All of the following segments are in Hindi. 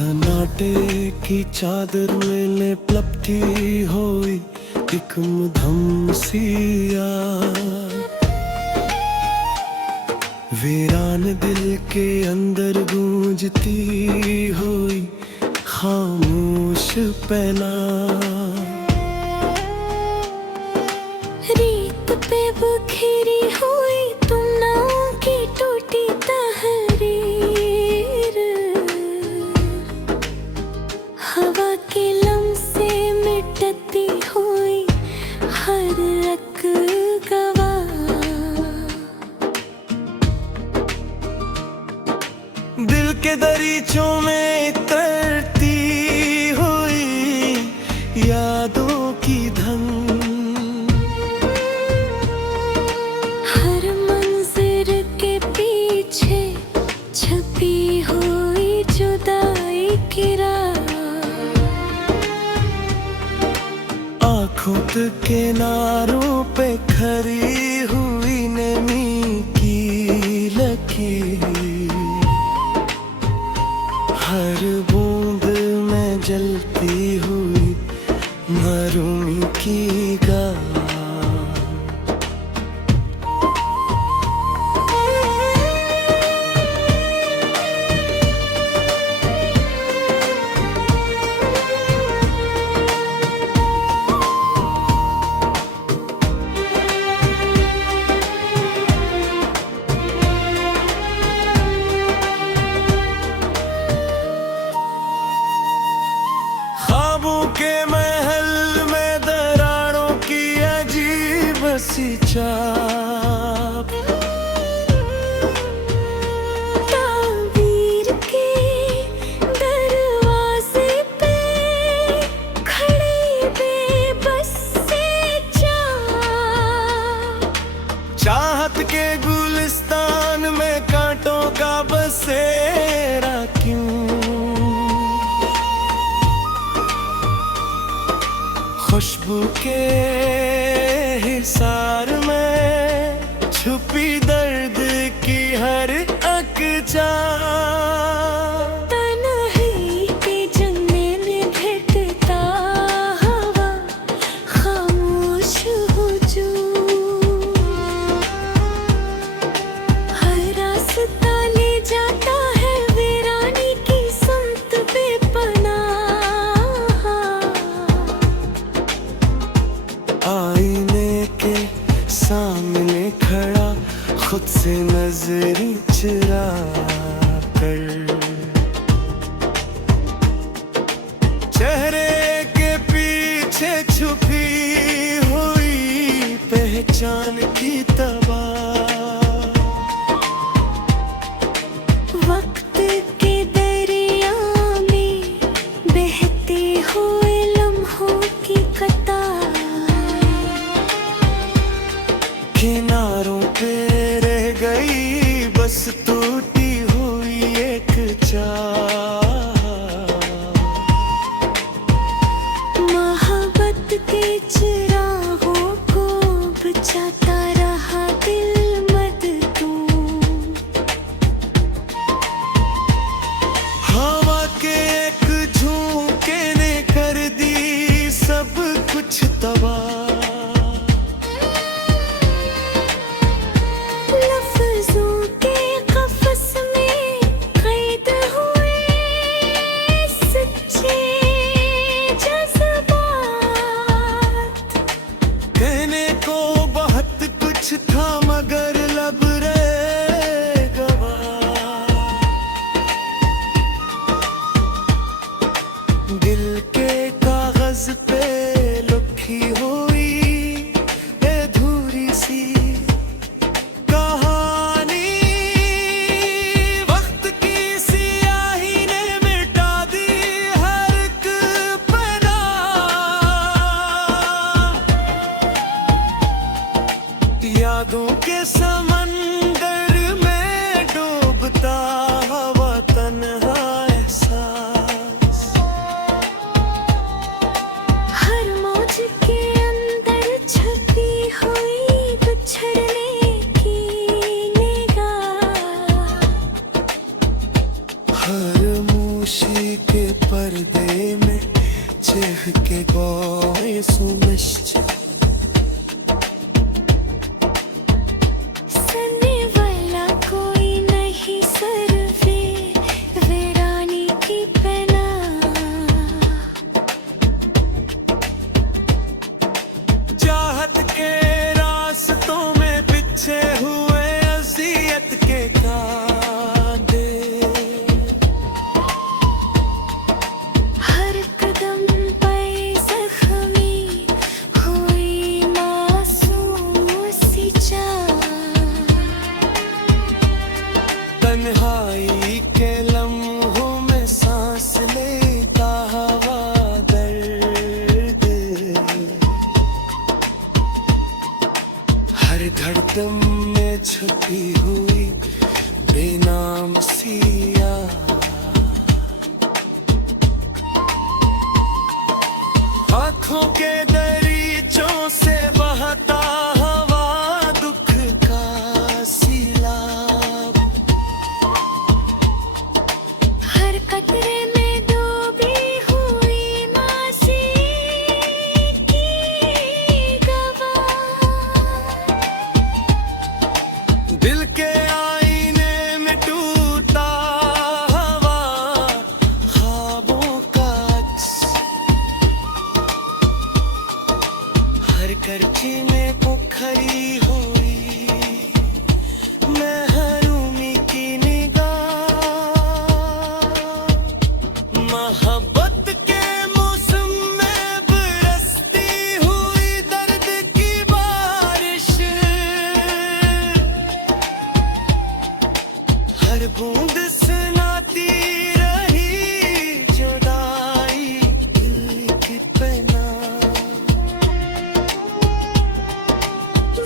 सन्नाटे की चादर में लिपटी हुई एक मधम सी याद, वीरान दिल के अंदर गूंजती हुई खामोश पहना। रेत पे बिखरी हुई तुमनाओं की टूटी तहरीर, हवा के लम्से मिटती हुई हर एक गवाह। दिल के दरीचों में तरती हुई यादों की धन, हर मंज़िल के पीछे छपी हुई जुदाई की राह। आँखों के किनारों पे खरी हुई नमी की लकीर, हर बूंद में जलती हुई मरूमी की गाह। ख्वाबों के महल में दरारों की अजीब सी छाप, ताबीर के दरवाजे पे खड़े बेबस से चाहत के गुलिस्तान में कांटों का बसेरा क्यों, खुशबू के हिसार में छुपी दर्द की हर अकचा। तन्हाई के जंगले में भेटता हवा खामोश हुजूम, हर रास्ता ले जाता है वीरानी की संत बेपनाह। आईने के सामने खड़ा खुद से नजरी चुरा कर, चेहरे के पीछे छुपी हुई पहचान की तबाह। वक्त के दरिया में बहते हुए लम्हों की कतार, किनारों पे रह गई बस टूटी हुई एक चाह। मोहब्बत के चिरागों को बुझाता रहा दिल मददूम, हवा के एक झोंके ने कर दी सब कुछ तबाह। लफ्ज़ों के क़फ़स में क़ैद हुए सच्चे जज़्बात, कहने को बहुत कुछ था मगर लब रहे गवाह। दिल के कागज पे लिखी हुई अधूरी सी कहानी, वक्त की सियाही ने मिटा दी हर एक पना। यादों के समंदर में डूबता हवा तन्हा एहसास, हर मौज के अंदर छपी हुई बिछड़ने की निगाह। हर मूशी के हर धड़कन में छुपी हुई बेनाम सिया, आँखों के दरीचों से बहता हवा दुख का सैलाब, हर कतरे में डूबी हुई मासी की गवाह, दिल के आईने में टूटा हवा ख्वाबों का अक्स, हर करची में उखरी हुई महरूमी की निगाह, मोहब्बत के मौसम में बरसती हुई दर्द की बारिश, हर बूंद सुनाती रही जुदाई दिल की पना,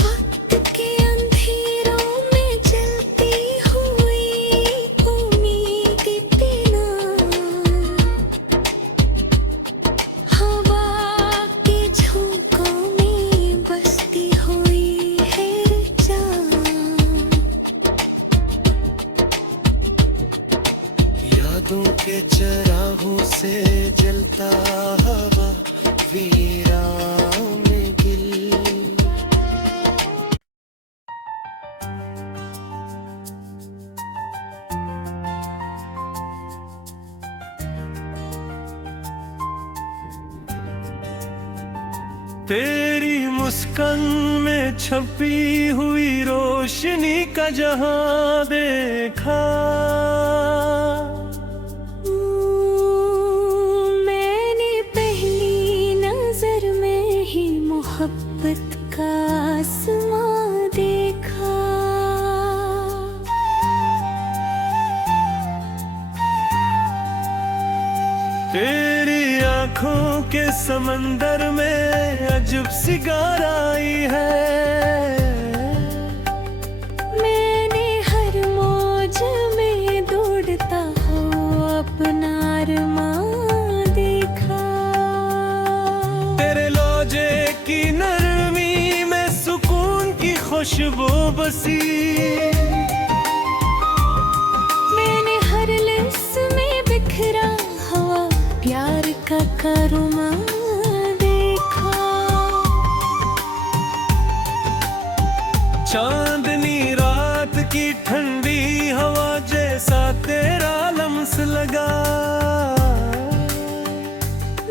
वक्त के अंधेरों में जलती हुई उम्मीद बिना, हवा के झोंकों में बसती हुई है जान, यादों के चरागों से जलता हवा वीरान गिल। तेरी मुस्कान में छपी हुई रोशनी का जहां देखा, मैंने पहली नजर में ही मोहब्बत का आसमां देखा, तेरी आंखों के समंदर में अजब सी गहराई है, मैंने हर मौज में दौड़ता हुआ अपना अरमां देखा, तेरे लौजे की नरमी में सुकून की खुशबू बसी, मैंने हर लिप्स में बिखरा हुआ प्यार का करुमा देखा, चांदनी रात की ठंडी हवा जैसा तेरा लम्स लगा,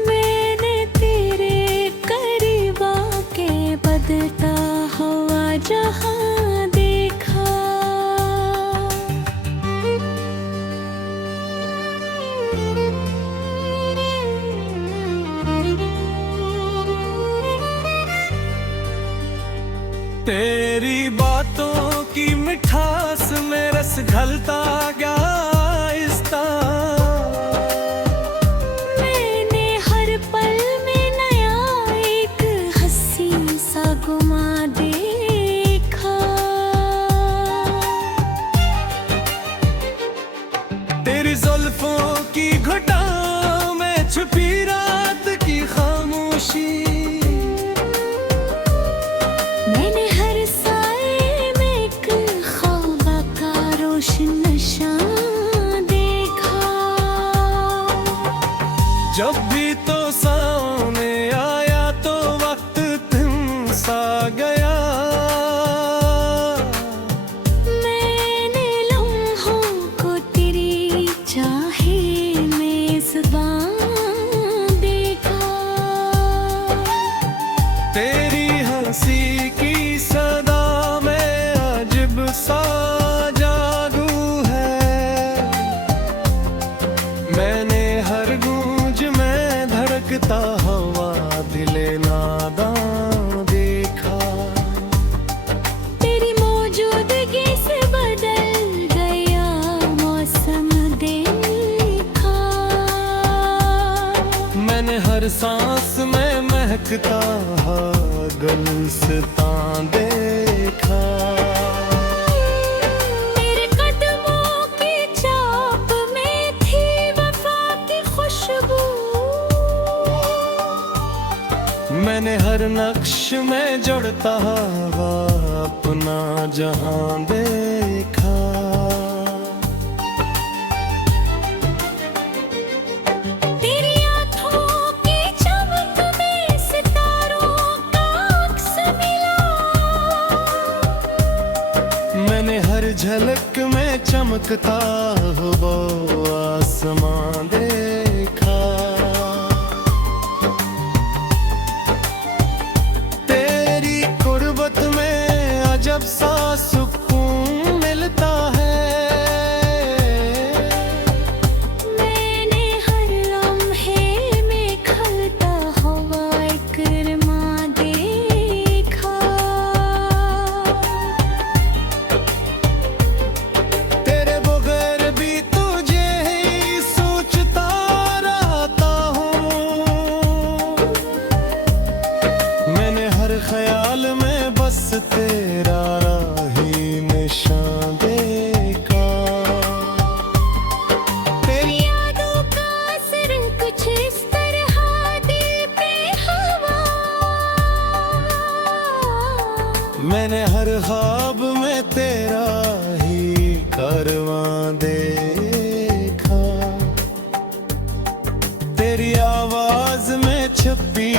मैंने तेरे करीब आके बदलता हुआ जहां देखा, तेरी बातों की मिठास में रस घलता गया आहिस्ता, मैंने हर पल में नया एक हंसी सा गुमा देखा, तेरी जुल्फों की घटाओं में छुपी रात की खामोशी, मैंने हर साए में एक ख्वाब का रोशन नशा देखा, जब भी तो सामने आया तो वक्त थम सा गया, मैंने लम्हों को तेरी चाहे मेज़बान देखा, तेरी हंसी की सदा में अजब सा जादू है, मैंने हर गूंज में धड़कता हवा दिले नादां देखा, तेरी मौजूदगी से बदल गया मौसम देखा, मैंने हर सांस में महकता गुलस्तां देखा। देखा। तेरे कदमों की चाप में थी वफा की खुशबू। मैंने हर नक्श में जोड़ता हुआ अपना जहां देखा। तेरी आँखों की चमक में सितारों का अक्स मिला। मैंने हर झलक में चमकता हुआ आसमां देखा। तेरी कुर्बत में अजब सा सुकून मिलता है। मैंने हर लम्हे में खलता हुआ एक अरमां देखा। तेरे बगैर भी तुझे ही सोचता रहता हूँ। मैंने हर ख्याल में बस तेरा राही निशान देखा। तेरी यादों का असर कुछ इस तरह दिल पे हवा। मैंने हर ख्वाब में तेरा ही कारवां देखा। तेरी आवाज में छुपी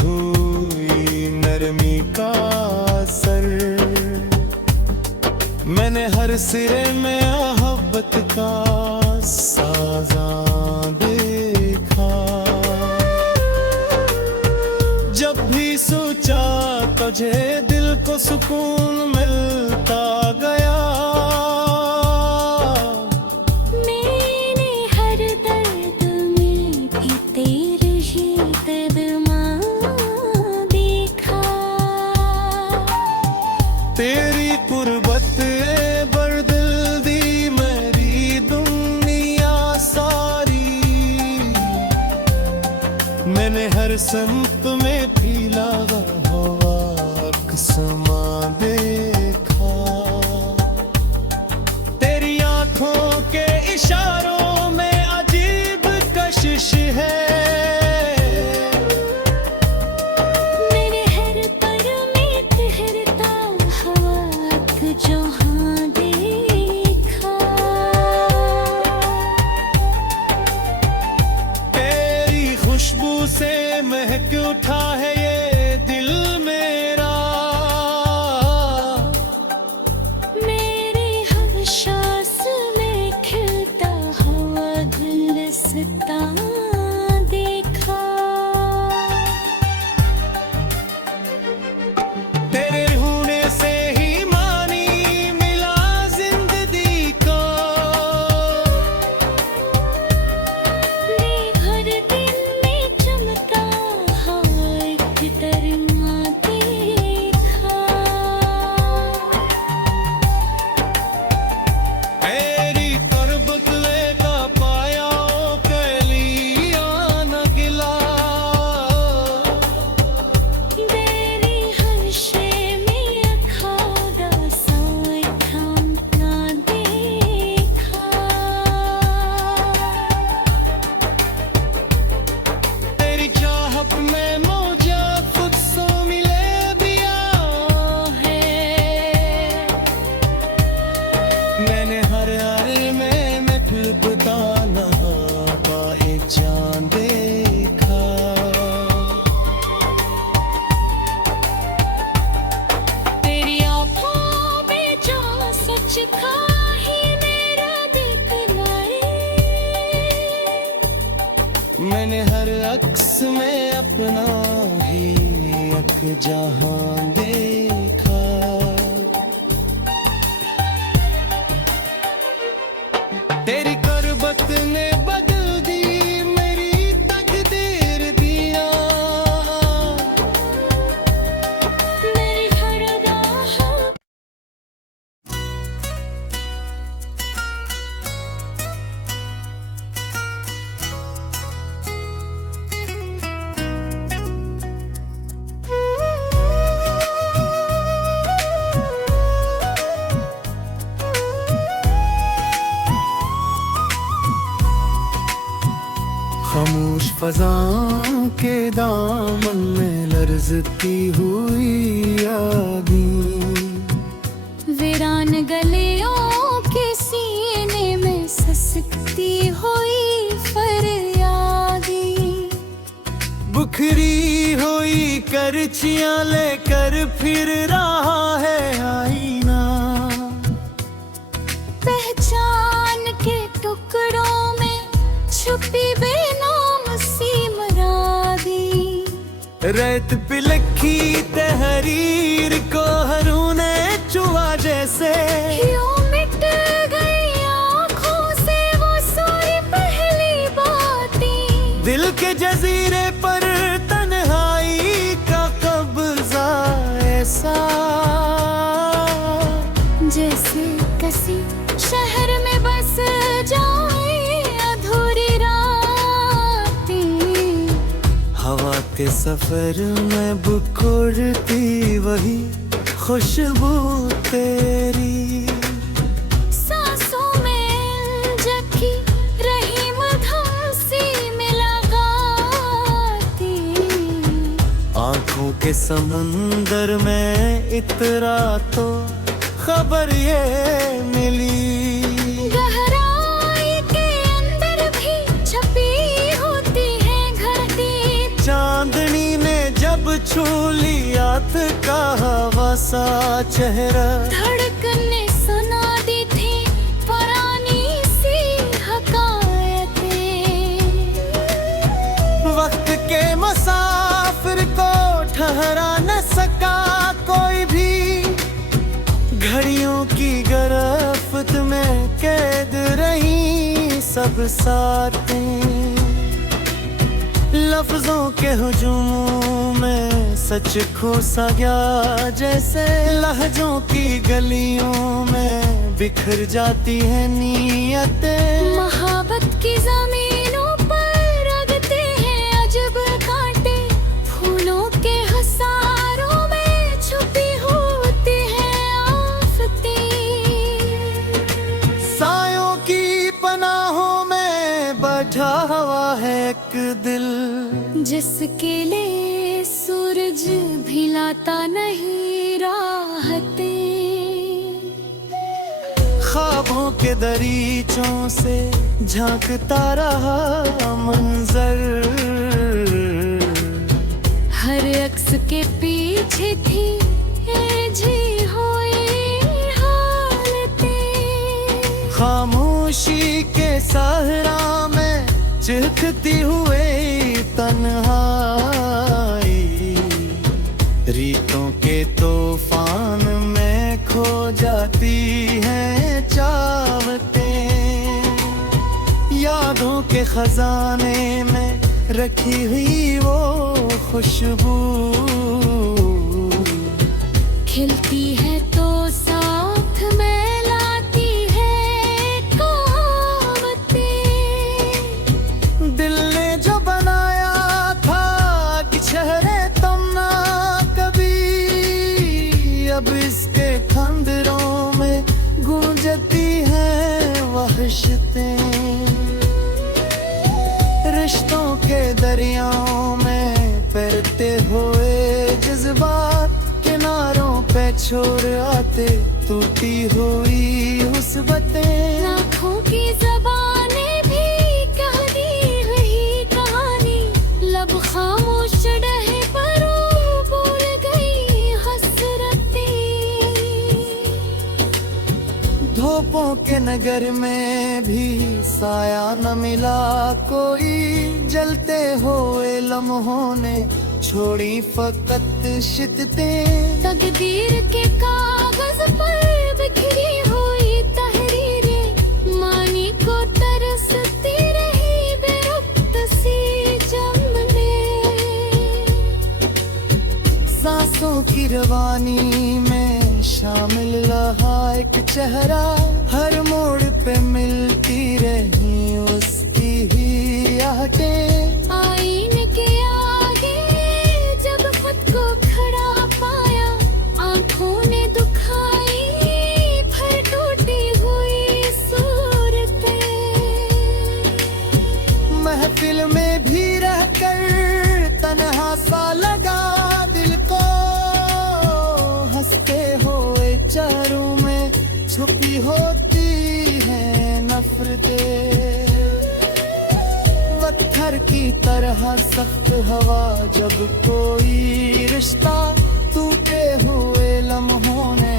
हुई नरमी का असर। मैंने हर सिरे में मोहब्बत का साज़ां देखा। जब भी सोचा तुझे दिल को सुकून मिलता गया। मैंने हर दर्द में भी तेरे ही कदमां देखा। तेरी कुर्बत बरदिल दी मेरी दुनिया सारी। मैंने हर संप में फीला हुआ अक्समां देखा। तेरी आंखों के इशारों में अजीब कशिश है। मैंने हर पल में ठहरता हुआ एक जहां देखा। तेरी खुशबू से महक उठा है ये दिल मेरा। मेरी हर सांस में खिलता हुआ गुलदस्ता देखा। तेरे होने से ही मानी मिला जिंदगी को। हर दिन में चमका हुआ एक तरंगा देखा। तेरी कुर्बत लेका पाया ओ के लिया न गिला। तेरी हर शय में अखाड़ा सा एक अपना देखा। तेरी चाहत में मुझे खुद सो मिले दिया है। मैंने हर हाल में महफिल बताना का एक जान देखा। तेरी आँखों में जो सच का ही मेरा दिखलाए। मैंने हर अक्स में अपना ही एक जहां देखा। तेरी कुर्बत ने बदल दी मेरी तकदीर दिया। मेरी हर राह फज़ाओं के दामन में लरज़ती हुई आगी, वीरान गलियों के सीने में ससकती हुई फरियादी, बुखरी हुई करचियां लेकर फिर रहा है आईना, पहचान के टुकड़ों में छुपी बेनाम सी मुरादी, रेत पे लिखी तहरीर को हरू ने चुहा जैसे, यूं मिट गई आँखों से वो सारी पहली बातें, दिल के जजीरे पर तन्हाई का कब्जा ऐसा, जैसे किसी शहर में बस जाए अधूरी रातें, हवा के सफर में बुकुरती वही खुशबू तेरी, सांसों में जबकि रही मधुर सी मुलाकातें, आंखों के समुंदर में इतरा तो खबर ये मिली, गहराई के अंदर भी छपी होती है घरती, चांदनी ने जब छू लिया का हवा सा चेहरा, धड़कने सुना दी थी पुरानी सी हकायतें, वक्त के मुसाफिर को ठहरा न सका कोई भी, घड़ियों की गिरफ्त में कैद रही सब साथें, लफ्जों के हुजूम में सच खोसा गया जैसे, लहजों की गलियों में बिखर जाती है नीयतें, मोहब्बत की जमीनों पर रगते हैं अजब कांटे, फूलों के हसारों में छुपी होती है आफतें, सायों की पनाहों में बैठा हुआ है एक दिल, जिसके लिए सूरज भी लाता नहीं राहतें, ख्वाबों के दरीचों से झांकता रहा मंजर, हर अक्स के पीछे थी जी हुई हालतें, खामोशी के सहरा में चिखती हुई तन्हाई, रीतों के तूफान में खो जाती हैं चाहतें, यादों के खजाने में रखी हुई वो खुशबू, खिलती है तो साथ में लाती है कहावतें, दिल ने जो बनाया था कि चेहरे तुम ना कभी, अब इसके खंदरों में गूंजती हैं वहशतें, रिश्तों के दरियाओं में तैरते हुए जज्बात किनारों पे छोड़ आते टूटी हुई उस्बतें, आँखों की ज़बानें भी कह दी हुई कहानी, लब खामोश रहे पर वो भूल गई हसरतें, धूपों के नगर में भी साया न मिला कोई, जलते हुए लम्हों ने छोड़ी फकत शिद्दतें, तकदीर के कागज पर बिखरी हुई तहरीरें, मानी को तरसती रही बेरुख्त सी जमने, सांसों की रवानी में शामिल रहा एक चेहरा, हर मोड़ पे मिलती रही उसकी ही आहटें, आईने के आगे जब खुद को खड़ा पाया, आंखों ने दुखाई फिर टूटी हुई सूरतें, महफिल में भी रह छुपी होती है नफरतें, पत्थर की तरह सख्त हवा जब कोई रिश्ता टूटे हुए लम्हों ने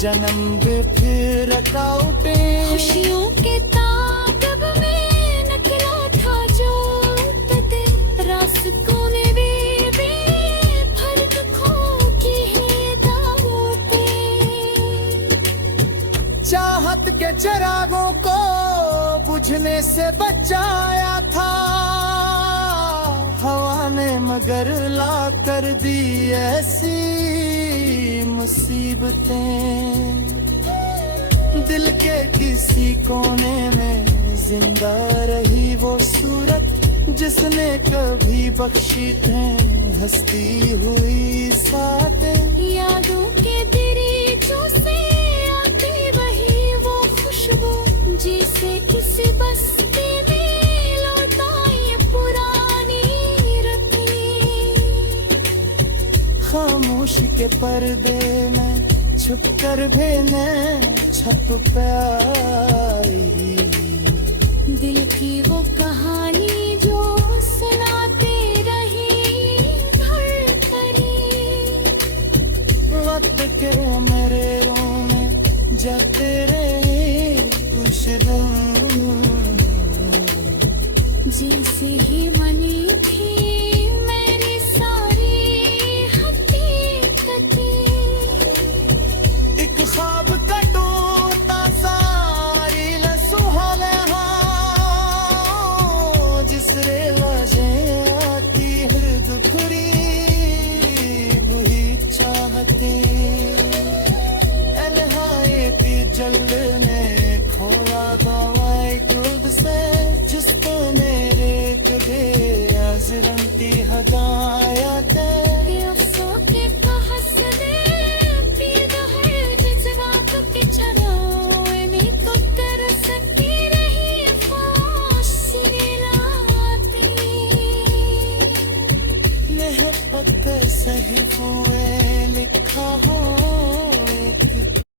जन्म भी फिर रटा उठे। खुशियों के ताब में निकला था जो तते रास्तों ने भी फर्क खो की है दावते। चाहत के चिरागों को बुझने से बचाया था हवा ने, मगर ला कर दी ऐसी मुसीबतें। दिल के किसी कोने में जिंदा रही वो सूरत जिसने कभी बख्शी थे हंसती हुई सातें। यादों के दरीचों से आती वही वो खुशबू जिसे किसी बस्ती में लौटाई पुरानी रतें। खामोशी के पर्दे में छुप कर भी मैं छप पाई दिल की वो कहानी जो सुनाते रही घर करी। वक्त के मेरे रोने जाते रहे कुछ जैसे ही मनी थी मेरी सारी हकीकतें। एक ख्वाब का टूटा सारी सुहाने जिस रेवाजे आती है दुखरी बुरी चाहते। एनहायती जलने खोया दवाई दूध से जिसको मेरे कदे अजरंती हदायतें।